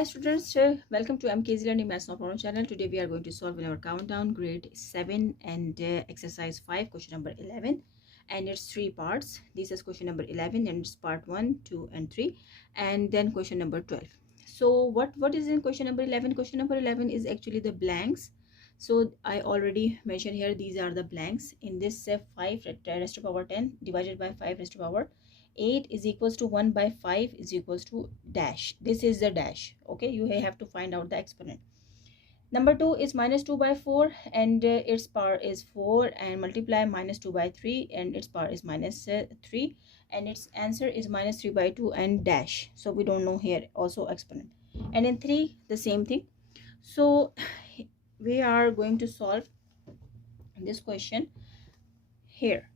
Hi students, welcome to MKZ Learning Maths No Problem channel. Today we are going to solve in our countdown grade 7 and exercise 5 question number 11, and it's three parts. This is question number 11 and it's part 1, 2 and 3, and then question number 12. So what is in question number 11? Question number 11 is actually the blanks. So I already mentioned here these are the blanks. In this 5 raised to power 10 divided by 5 raised to power 8 is equals to 1 by 5 is equals to dash. This is the dash. Okay, you have to find out the exponent. Number 2 is minus 2 by 4 and its power is 4, and multiply minus 2 by 3 and its power is minus 3, and its answer is minus 3 by 2 and dash. So we don't know here also exponent. And in 3 the same thing. So we are going to solve this question here.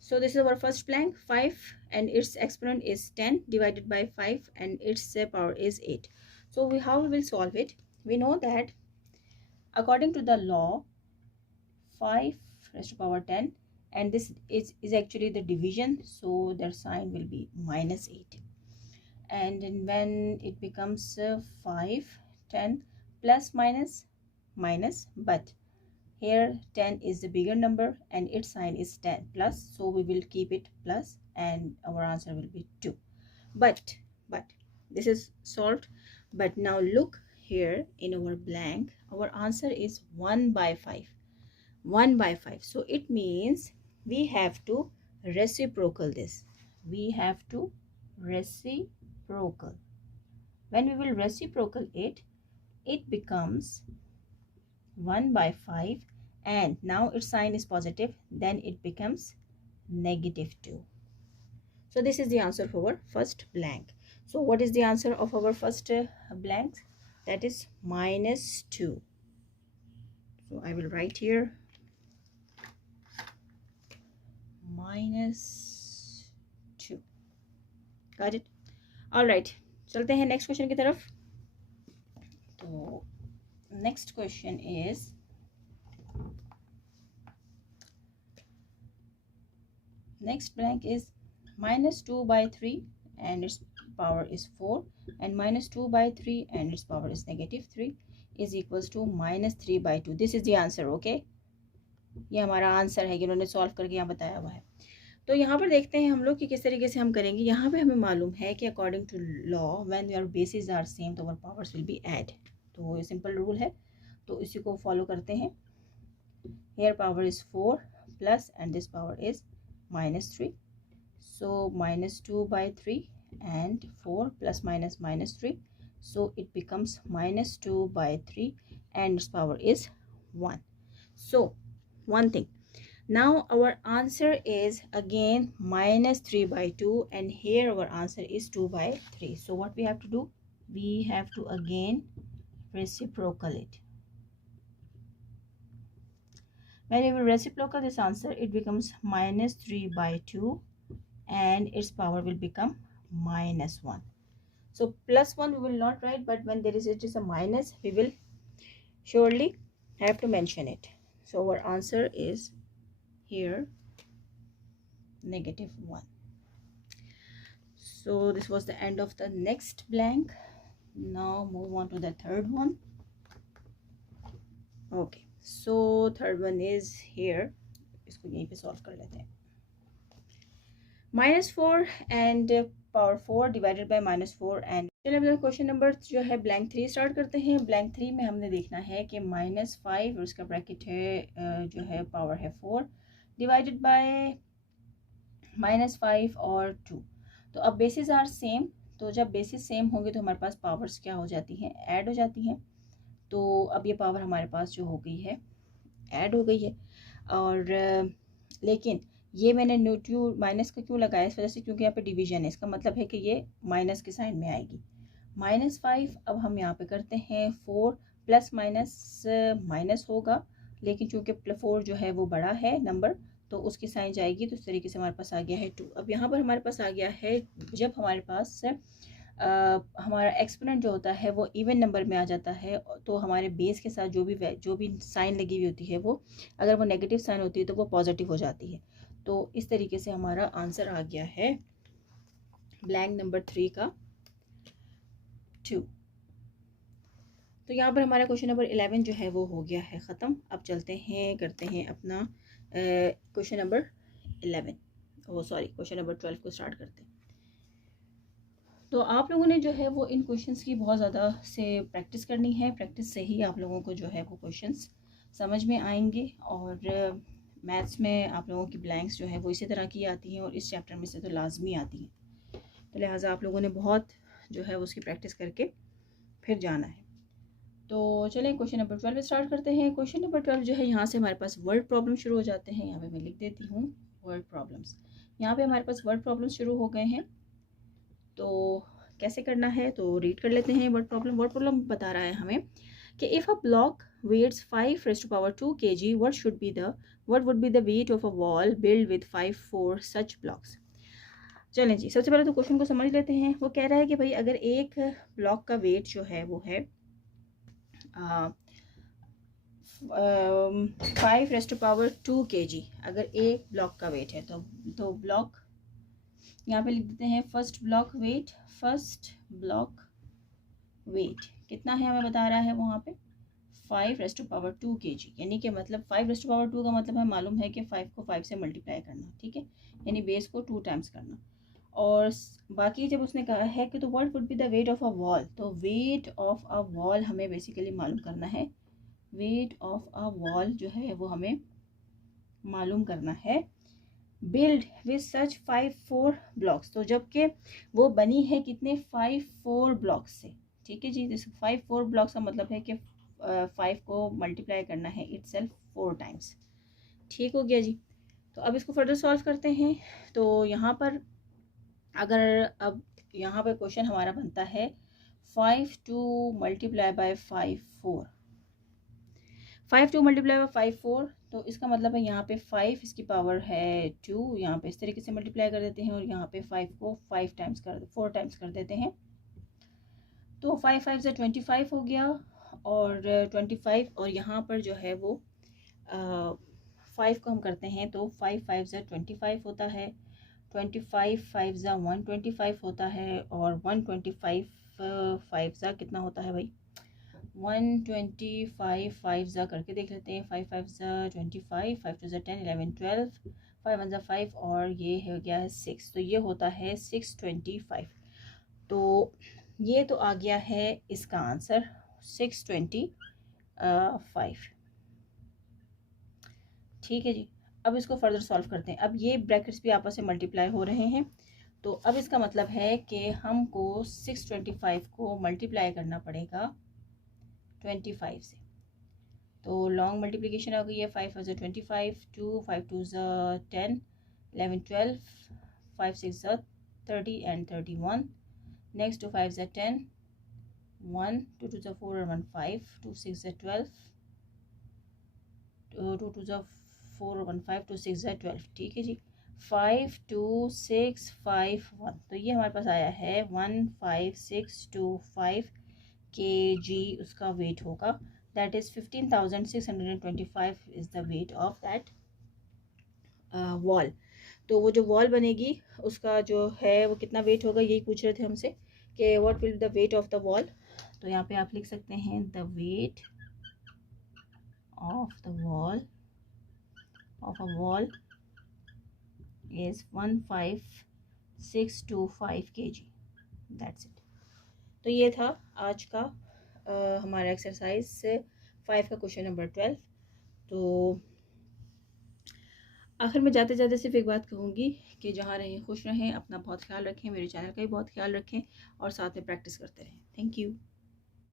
So this is our first blank, 5, and its exponent is 10 divided by 5 and its power is 8. So how we will solve it? We know that according to the law, 5 raised to power 10, and this is actually the division, so their sign will be minus 8. And when it becomes 5, 10 plus minus, but here 10 is the bigger number and its sign is 10 plus, so we will keep it plus and our answer will be 2. But this is solved. But now look here in our blank, our answer is 1 by 5. 1 by 5. So it means we have to reciprocal this. We have to reciprocal. When we will reciprocal it, it becomes 1 by 5, and now its sign is positive, then it becomes negative 2. So this is the answer for our first blank. So what is the answer of our first blank? That is minus 2. So I will write here minus 2. Got it? All right, चलते हैं next question की तरफ. तो next question is next blank is minus 2 by 3 and its power is 4, and minus 2 by 3 and its power is negative 3 is equals to minus 3 by 2. This is the answer. Okay, ये हमारा answer है कि उन्होंने solve करके यहाँ बताया हुआ है. तो यहाँ पर देखते हैं हम लोग कि किस तरीके से हम करेंगे. यहाँ पे हमें मालूम है कि according to law when your basis are same तो our powers will be add. तो ये सिंपल रूल है, तो इसी को फॉलो करते हैं. Here power is 4 plus and this power is minus 3. So minus 2 by 3 and 4 plus minus 3. So it becomes minus 2 by 3 and its power is 1. So one thing. Now our answer is again minus 3 by 2, and here our answer is 2 by 3. So what we have to do? We have to again reciprocal it. When we will reciprocal this answer, it becomes minus 3 by 2 and its power will become minus 1. So plus 1 we will not write, but when there is it is a minus, we will surely have to mention it. So our answer is here negative 1. So this was the end of the next blank. Now move on to the third one. Okay, so third one is here. इसको यहीं पे solve कर लेते हैं. minus 4 and power 4 divided by minus 4. and चलिए question number जो है blank 3 start करते हैं. blank 3 में हमने देखना है कि minus 5 और उसका ब्रैकेट है जो है पावर है 4 डिवाइडेड बाय minus 5 और 2. तो अब बेसिस आर सेम, तो जब बेसिस सेम होंगे तो हमारे पास पावर्स क्या हो जाती हैं? ऐड हो जाती हैं. तो अब ये पावर हमारे पास जो हो गई है ऐड हो गई है. और लेकिन ये मैंने न्यूट्यू माइनस का क्यों लगाया? इस वजह से क्योंकि यहाँ पे डिवीजन है. इसका मतलब है कि ये माइनस के साइन में आएगी. minus 5 अब हम यहाँ पे करते हैं 4 प्लस माइनस माइनस होगा, लेकिन चूँकि 4 जो है वो बड़ा है नंबर, तो उसकी साइन जाएगी. तो इस तरीके से हमारे पास आ गया है 2. अब यहाँ पर हमारे पास आ गया है जब हमारे पास हमारा एक्सपोनेंट जो होता है वो इवन नंबर में आ जाता है, तो हमारे बेस के साथ जो भी साइन लगी हुई होती है वो अगर वो नेगेटिव साइन होती है तो वो पॉजिटिव हो जाती है. तो इस तरीके से हमारा आंसर आ गया है ब्लैंक नंबर 3 का 2। तो यहाँ पर हमारा क्वेश्चन नंबर 11 जो है वो हो गया है ख़त्म। अब चलते हैं करते हैं अपना क्वेश्चन नंबर 11 क्वेश्चन नंबर 12 को स्टार्ट करते हैं। तो आप लोगों ने जो है वो इन क्वेश्चंस की बहुत ज़्यादा से प्रैक्टिस करनी है। प्रैक्टिस से ही आप लोगों को जो है वो क्वेश्चंस समझ में आएंगे। और मैथ्स में आप लोगों की ब्लैंक्स जो है वो इसी तरह की आती हैं और इस चैप्टर में से तो लाजमी आती हैं। तो लिहाजा आप लोगों ने बहुत जो है उसकी प्रैक्टिस करके फिर जाना है। तो चलें क्वेश्चन नंबर 12 स्टार्ट करते हैं। क्वेश्चन नंबर 12 जो है यहाँ से हमारे पास वर्ड प्रॉब्लम शुरू हो जाते हैं। यहाँ पे मैं लिख देती हूँ वर्ड प्रॉब्लम्स। यहाँ पे हमारे पास वर्ड प्रॉब्लम शुरू हो गए हैं। तो कैसे करना है तो रीड कर लेते हैं। वर्ड प्रॉब्लम बता रहा है हमें कि if a block weights 5⁻² kg what would be the weight of a wall built with 5 4 such blocks। चलें जी, सबसे पहले तो क्वेश्चन को समझ लेते हैं। वो कह रहा है कि भाई अगर एक ब्लॉक का वेट जो है वो है 5⁻² kg। अगर एक ब्लॉक का वेट है तो ब्लॉक यहाँ पे लिख देते हैं फर्स्ट ब्लॉक वेट कितना है हमें बता रहा है वहाँ पे 5⁻² kg। यानी कि मतलब 5⁻² का मतलब हमें मालूम है कि 5 को 5 से मल्टीप्लाई करना, ठीक है, यानी बेस को 2 टाइम्स करना। और बाकी जब उसने कहा है कि तो what would be the weight of a wall, तो वेट ऑफ अ वॉल हमें बेसिकली मालूम करना है। वेट ऑफ अ वॉल जो है वो हमें मालूम करना है बिल्ड विद सच 5 4 ब्लॉक्स। तो जबकि वो बनी है कितने 5 4 ब्लॉक्स से, ठीक है जी। जैसे 5 4 ब्लॉक्स का मतलब है कि 5 को मल्टीप्लाई करना है इटसेल्फ 4 टाइम्स। ठीक हो गया जी। तो अब इसको फर्दर सॉल्व करते हैं। तो यहाँ पर अगर अब यहाँ पर क्वेश्चन हमारा बनता है 5 2 मल्टीप्लाई बाय 5 4, 5 2 मल्टीप्लाई बाय 5 4, तो इसका मतलब है यहाँ पे 5 इसकी पावर है 2, यहाँ पे इस तरीके से मल्टीप्लाई कर देते हैं और यहाँ पे 5 को 4 टाइम्स कर देते हैं। तो 5 5 से 25 हो गया और 25, और यहाँ पर जो है वो 5 को हम करते हैं तो 5 5 से 25 होता है, 25 5 से 125 होता है और 125 5 से कितना होता है भाई 125 5 जा करके देख लेते हैं। 5 5 जा 25, 5 2 जा 10 11 12, 5 1 जा 5 और ये हो गया है 6, तो ये होता है 625। तो ये तो आ गया है इसका आंसर 625। ठीक है जी। अब इसको फर्दर सॉल्व करते हैं। अब ये ब्रैकेट्स भी आपस में मल्टीप्लाई हो रहे हैं, तो अब इसका मतलब है कि हमको 625 को मल्टीप्लाई करना पड़ेगा 25 से। तो लॉन्ग मल्टीप्लिकेशन हो गई है। 5 5 25, 2 5 2 10, 11 12, 5 6 30 एंड 31। नेक्स्ट 2 5 10, 1 2 2 4 और 1 5, 2 6 12, 2 2 4 और 1 5, 2 6 12। ठीक है जी। 5 2 6 5 1, तो ये हमारे पास आया है 15625 kg उसका वेट होगा। That is 15,625 is the weight of that wall. तो वो जो वॉल बनेगी उसका जो है वो कितना वेट होगा, यही पूछ रहे थे हमसे कि what will the weight of the wall. तो यहाँ पे आप लिख सकते हैं the weight of the wall of a wall is 15625 kg। That's it. तो ये था आज का हमारा एक्सरसाइज 5 का क्वेश्चन नंबर 12। तो आखिर में जाते जाते सिर्फ एक बात कहूँगी कि जहाँ रहें खुश रहें, अपना बहुत ख्याल रखें, मेरे चैनल का भी बहुत ख्याल रखें और साथ में प्रैक्टिस करते रहें। Thank you.